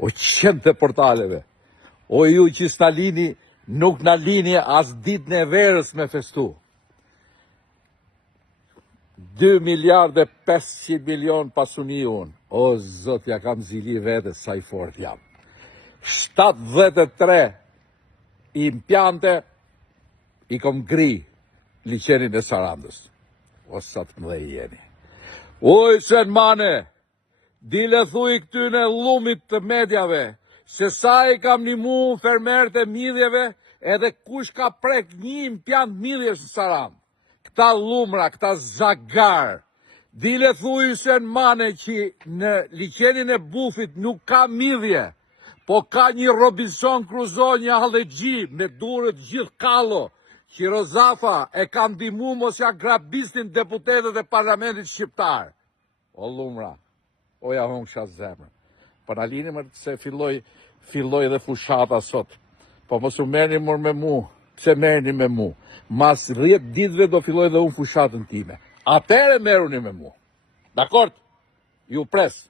O qenë të portaleve, o ju që s'na lini, nuk na lini as ditën e verës me festu. 2 miliardë 500 milion pasuni unë. O zot, ja kam zili vete sa i fort jam. 73 impiante i kom gri liqenin e Sarandës. O sa të mëdhej jeni. Oj, sen mane, dile thuj këtyne lumit të medjave, se sa i kam një mu fermerët e midhjeve, edhe kush ka prek një impiant midhjesh në Sarandë. Këta lumra, këta zagar, dile thuj sen mane që në liqenin e Bufit nuk ka midhje, po ka një Robinson Crusoe, një Allegji, me durët gjithë kallo, që Rozafa e ka ndihmu mos ja grabistin deputetet e parlamentit shqiptar. O lumra, o ja hongsha zemrë. Po na lini më se filloj dhe fushata sot. Po mos u merrni mor me mu, pse merrni me mu. Mas 10 ditëve do filloj dhe unë fushatën time. Atere merruni me mu. Dakord? Ju pres.